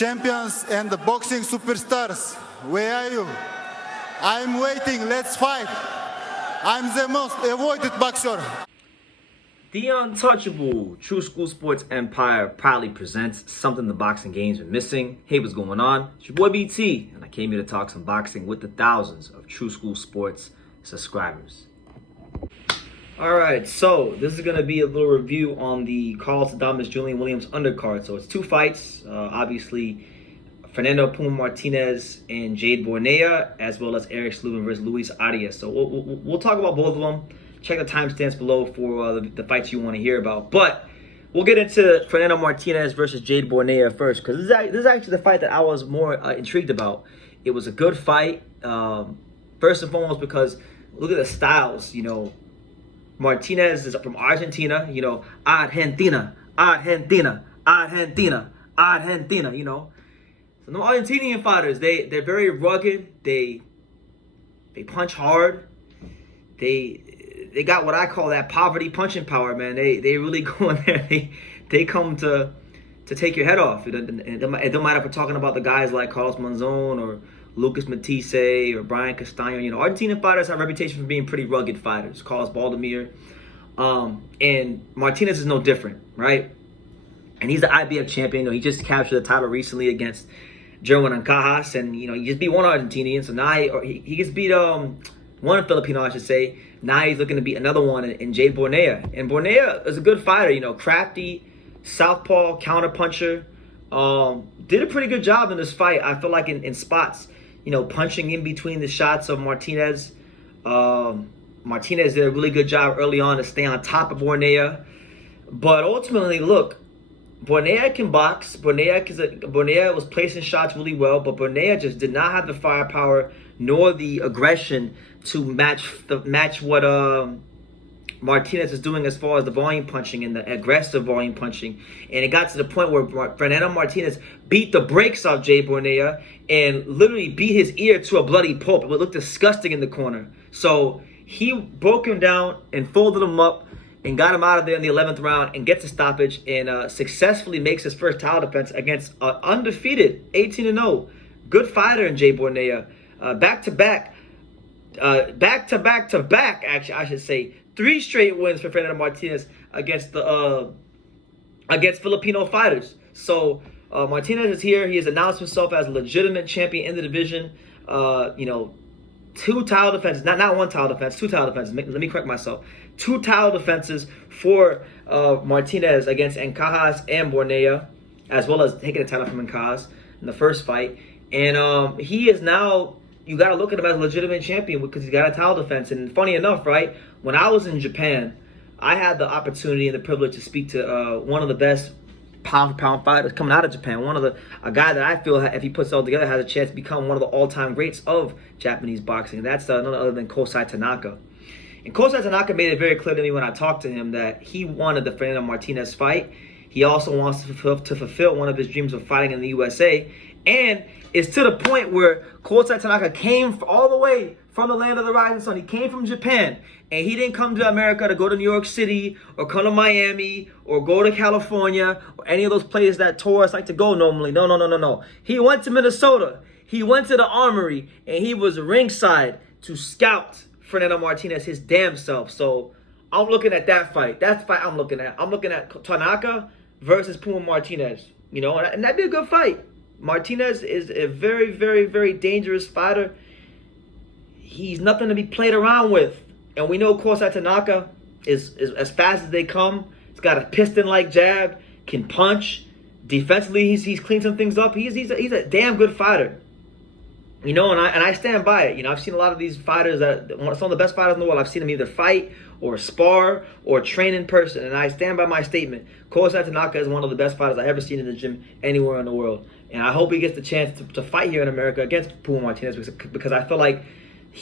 champions and the boxing superstars, where are you? I'm waiting, let's fight. I'm the most avoided boxer. The untouchable True School Sports Empire proudly presents something the boxing game's been missing. Hey, what's going on? It's your boy BT, and I came here to talk some boxing with the thousands of True School Sports subscribers. Alright, so this is going to be a little review on the Carlos Adames Julian Williams undercard. So it's two fights, obviously Fernando Puma Martinez and Jade Bornea, as well as Erickson Lubin versus Luis Arias. So we'll talk about both of them. Check the timestamps below for the fights you want to hear about. But we'll get into Fernando Martinez versus Jade Bornea first, because this is actually the fight that I was more intrigued about. It was a good fight, first and foremost because look at the styles. You know, Martinez is from Argentina. You know, Argentina, Argentina, Argentina, Argentina. You know, so the Argentinian fighters, they're very rugged. They punch hard. They got what I call that poverty punching power, man. They really go in there. They come to take your head off. It don't matter if we're talking about the guys like Carlos Monzon or Lucas Matisse or Brian Castaño. You know, Argentinian fighters have a reputation for being pretty rugged fighters. Carlos Baldomir. And Martinez is no different, right? And he's the IBF champion. You know, he just captured the title recently against Jerwin Ancajas. And, you know, he just beat one Argentinian. So now he gets beat one Filipino, I should say. Now he's looking to beat another one in Jade Bornea. And Bornea is a good fighter, you know, crafty, southpaw, counterpuncher. Did a pretty good job in this fight. I feel like in spots, you know, punching in between the shots of Martinez. Martinez did a really good job early on to stay on top of Bornea. But ultimately, look, Bornea can box. Bornea was placing shots really well, but Bornea just did not have the firepower nor the aggression to match what Martinez is doing as far as the volume punching and the aggressive volume punching. And it got to the point where Fernando Martinez beat the brakes off Jade Bornea and literally beat his ear to a bloody pulp. It would look disgusting in the corner. So he broke him down and folded him up and got him out of there in the 11th round and gets a stoppage and successfully makes his first title defense against undefeated 18-0 good fighter in Jade Bornea. Back-to-back, actually, I should say, 3 straight wins for Fernando Martinez against Filipino fighters. So Martinez is here. He has announced himself as a legitimate champion in the division. You know, 2 title defenses, not 1 title defense, 2 title defenses. Let me correct myself. 2 title defenses for Martinez against Ancajas and Bornea, as well as taking the title from Ancajas in the first fight. And he is now, you got to look at him as a legitimate champion because he's got a title defense. And funny enough, right, when I was in Japan, I had the opportunity and the privilege to speak to one of the best pound-for-pound fighters coming out of Japan. A guy that I feel, if he puts it all together, has a chance to become one of the all-time greats of Japanese boxing. And that's none other than Kosei Tanaka. And Kosei Tanaka made it very clear to me when I talked to him that he wanted the Fernando Martinez fight. He also wants to fulfill one of his dreams of fighting in the USA. And it's to the point where Kosei Tanaka came all the way from the land of the rising sun. He came from Japan, and he didn't come to America to go to New York City or come to Miami or go to California or any of those places that tourists like to go normally. No. He went to Minnesota. He went to the Armory, and he was ringside to scout Fernando Martinez his damn self. So I'm looking at that fight. That's the fight I'm looking at. I'm looking at Tanaka versus Puma Martinez. You know, and that'd be a good fight. Martinez is a very, very, very dangerous fighter. He's nothing to be played around with. And we know Kosei Tanaka is as fast as they come. He's got a piston-like jab, can punch. Defensively, he's cleaned some things up. He's a damn good fighter. You know, and I stand by it. You know, I've seen a lot of these fighters some of the best fighters in the world. I've seen them either fight or spar or train in person. And I stand by my statement. Kosei Tanaka is one of the best fighters I've ever seen in the gym anywhere in the world. And I hope he gets the chance to fight here in America against Puma Martinez because I feel like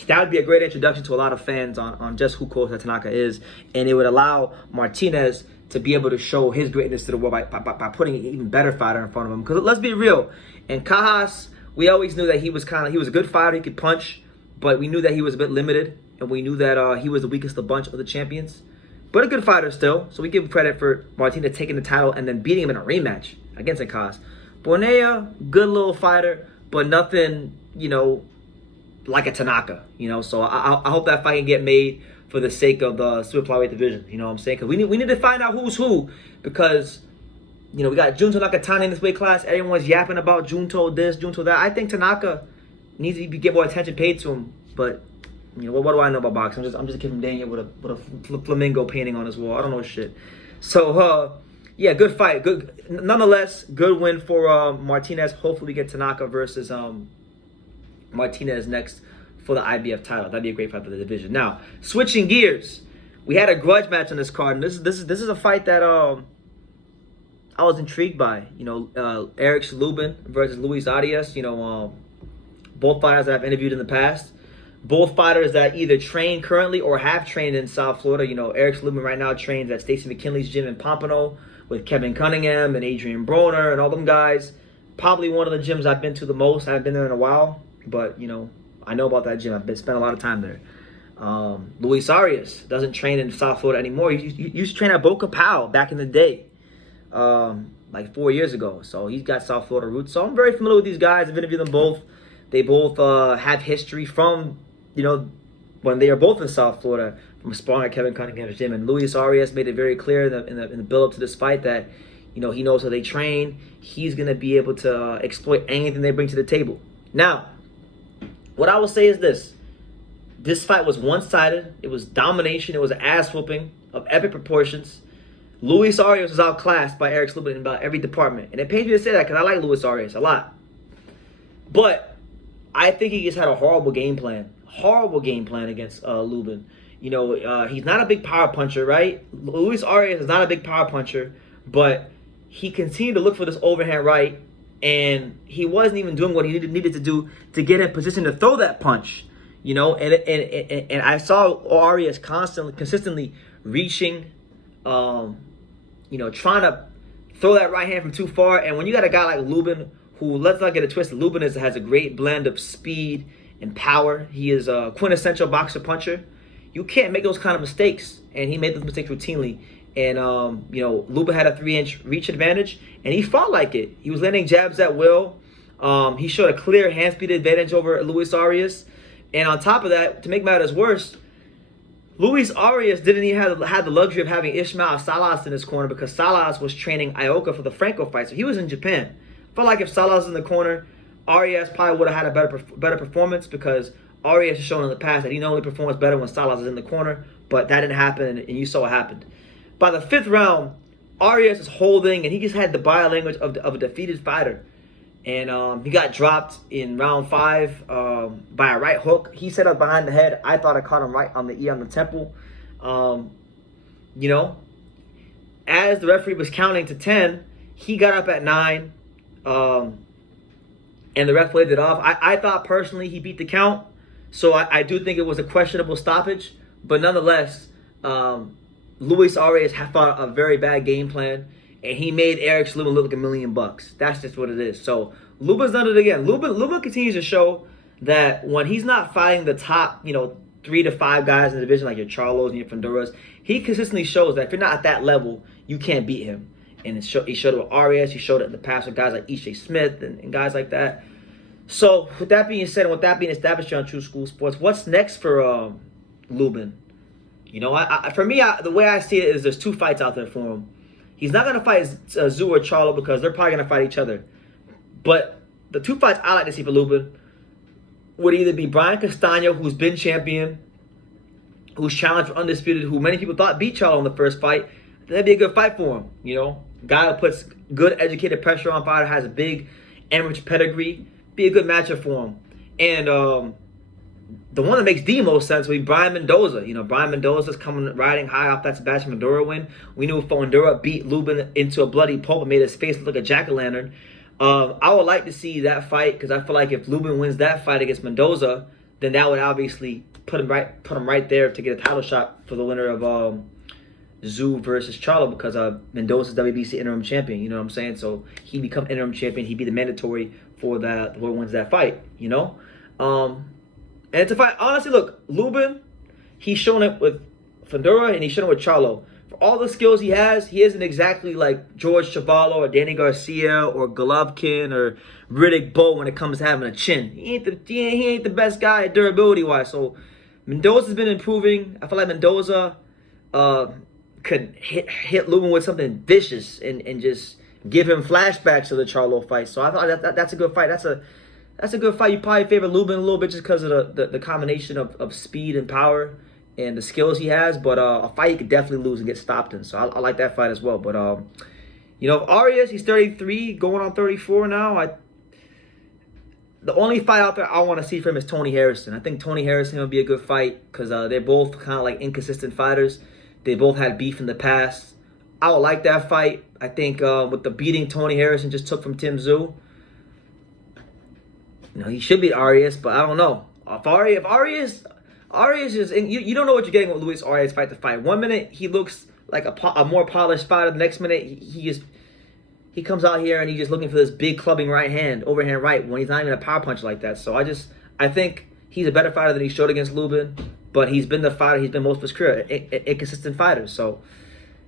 that would be a great introduction to a lot of fans on just who Kosei Tanaka is. And it would allow Martinez to be able to show his greatness to the world by putting an even better fighter in front of him. Because let's be real, in Cajas, we always knew that he was a good fighter, he could punch, but we knew that he was a bit limited, and we knew that he was the weakest of the bunch of the champions. But a good fighter still, so we give him credit for Martinez taking the title and then beating him in a rematch against Cajas. Bornea, good little fighter, but nothing, like a Tanaka, So I hope that fight can get made for the sake of the super flyweight division. You know what I'm saying? Because we need to find out who's who, because we got Junto Nakatani in this weight class. Everyone's yapping about Junto this, Junto that. I think Tanaka needs to get more attention paid to him. But what do I know about boxing? I'm just a kid from Daniel with a flamingo painting on his wall. I don't know shit. So yeah, good fight. Good, nonetheless, good win for Martinez. Hopefully we get Tanaka versus Martinez next for the IBF title. That'd be a great fight for the division. Now, switching gears, we had a grudge match on this card, and this is a fight that I was intrigued by. Erickson Lubin versus Luis Arias. Both fighters that I've interviewed in the past. Both fighters that either train currently or have trained in South Florida. Erickson Lubin right now trains at Stacey McKinley's gym in Pompano with Kevin Cunningham and Adrian Broner and all them guys. Probably one of the gyms I've been to the most. I haven't been there in a while, but I know about that gym. I've spent a lot of time there. Luis Arias doesn't train in South Florida anymore. He used to train at Boca Pau back in the day, like 4 years ago. So he's got South Florida roots. So I'm very familiar with these guys. I've interviewed them both. They both have history from, when they are both in South Florida, from sparring at Kevin Cunningham's gym. And Luis Arias made it very clear in the build-up to this fight that, he knows how they train. He's going to be able to exploit anything they bring to the table. Now, what I will say is this. This fight was one-sided. It was domination. It was an ass-whooping of epic proportions. Luis Arias was outclassed by Erickson Lubin in about every department. And it pains me to say that because I like Luis Arias a lot. But I think he just had a horrible game plan. Horrible game plan against Lubin. He's not a big power puncher, right? Luis Arias is not a big power puncher, but he continued to look for this overhand right, and he wasn't even doing what he needed to do to get in position to throw that punch. And I saw Arias consistently reaching, trying to throw that right hand from too far. And when you got a guy like Lubin, who, let's not get it twisted, Lubin has a great blend of speed and power. He is a quintessential boxer puncher. You can't make those kind of mistakes, and he made those mistakes routinely. And Lubin had a 3-inch reach advantage, and he fought like it. He was landing jabs at will. He showed a clear hand speed advantage over Luis Arias. And on top of that, to make matters worse, Luis Arias didn't even have the luxury of having Ismael Salas in his corner, because Salas was training Ioka for the Franco fight, so he was in Japan. Felt like if Salas was in the corner, Arias probably would have had a better performance, because Arias has shown in the past that he not only performs better when Salas is in the corner, but that didn't happen, and you saw what happened. By the 5th round, Arias is holding, and he just had the body language of a defeated fighter. And he got dropped in round 5 by a right hook. He set up behind the head. I thought I caught him right on the E on the temple. As the referee was counting to 10, he got up at 9. And the ref waved it off. I thought personally he beat the count. So I do think it was a questionable stoppage. But nonetheless, Luis Arias fought a very bad game plan, and he made Erickson Lubin look like $1 million. That's just what it is. So Lubin's done it again. Lubin continues to show that when he's not fighting the top, 3 to 5 guys in the division like your Charlos and your Fenduras, he consistently shows that if you're not at that level, you can't beat him. And he showed it with Arias. He showed it in the past with guys like Ishe Smith and guys like that. So with that being said, and with that being established here on True School Sports, what's next for Lubin? For me, the way I see it is there's 2 fights out there for him. He's not going to fight Zoo or Charlo because they're probably going to fight each other. But the 2 fights I like to see for Lubin would either be Brian Castano, who's been champion, who's challenged for undisputed, who many people thought beat Charlo in the first fight. That'd be a good fight for him. Guy who puts good educated pressure on fighter, has a big amateur pedigree. Be a good matchup for him. And the one that makes the most sense would be Brian Mendoza. Brian Mendoza's coming riding high off that Sebastian Maduro win. We knew Maduro beat Lubin into a bloody pulp and made his face look like a jack-o'-lantern. I would like to see that fight, because I feel like if Lubin wins that fight against Mendoza, then that would obviously put him right there to get a title shot for the winner of Zoo versus Charlo, because Mendoza's WBC interim champion. You know what I'm saying? So he become interim champion. He'd be the mandatory for that whoever wins that fight. And it's a fight. Honestly, look, Lubin, he's shown it with Fendura and he's shown it with Charlo. For all the skills he has, he isn't exactly like George Chuvalo or Danny Garcia or Golovkin or Riddick Bowe when it comes to having a chin. He ain't the best guy durability-wise. So Mendoza's been improving. I feel like Mendoza could hit Lubin with something vicious and just give him flashbacks to the Charlo fight. So I thought that's a good fight. That's a good fight. You probably favor Lubin a little bit just because of the combination of speed and power and the skills he has. But a fight he could definitely lose and get stopped in. So I like that fight as well. But, you know, Arias, he's 33, going on 34 now. The only fight out there I want to see from him is Tony Harrison. I think Tony Harrison will be a good fight because they're both kind of like inconsistent fighters. They both had beef in the past. I would like that fight. I think with the beating Tony Harrison just took from Tim Tszyu, you know, he should beat Arias, but I don't know. If Arias is, and you don't know what you're getting with Luis Arias fight to fight. 1 minute he looks like a more polished fighter. The next minute he comes out here and he's just looking for this big clubbing right hand, overhand right, when he's not even a power punch like that. So I think he's a better fighter than he showed against Lubin, but he's been the fighter he's been most of his career, inconsistent fighter. So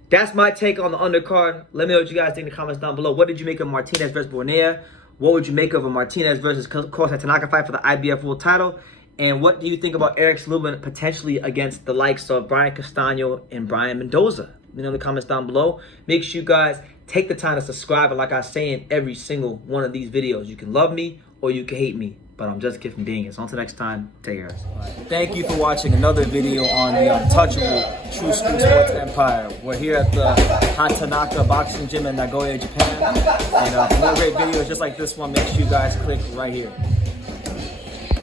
that's my take on the undercard. Let me know what you guys think in the comments down below. What did you make of Martinez versus Bornea? What would you make of a Martinez versus Kosei Tanaka fight for the IBF World title? And what do you think about Erickson Lubin potentially against the likes of Brian Castano and Brian Mendoza? Let me know in the comments down below. Make sure you guys take the time to subscribe. And like I say in every single one of these videos, you can love me or you can hate me, but I'm just a kid from Daniel. So until next time, take care. Thank you for watching another video on the untouchable True School Sports Empire. We're here at the Tanaka Boxing Gym in Nagoya, Japan. And for more great videos just like this one, make sure you guys click right here.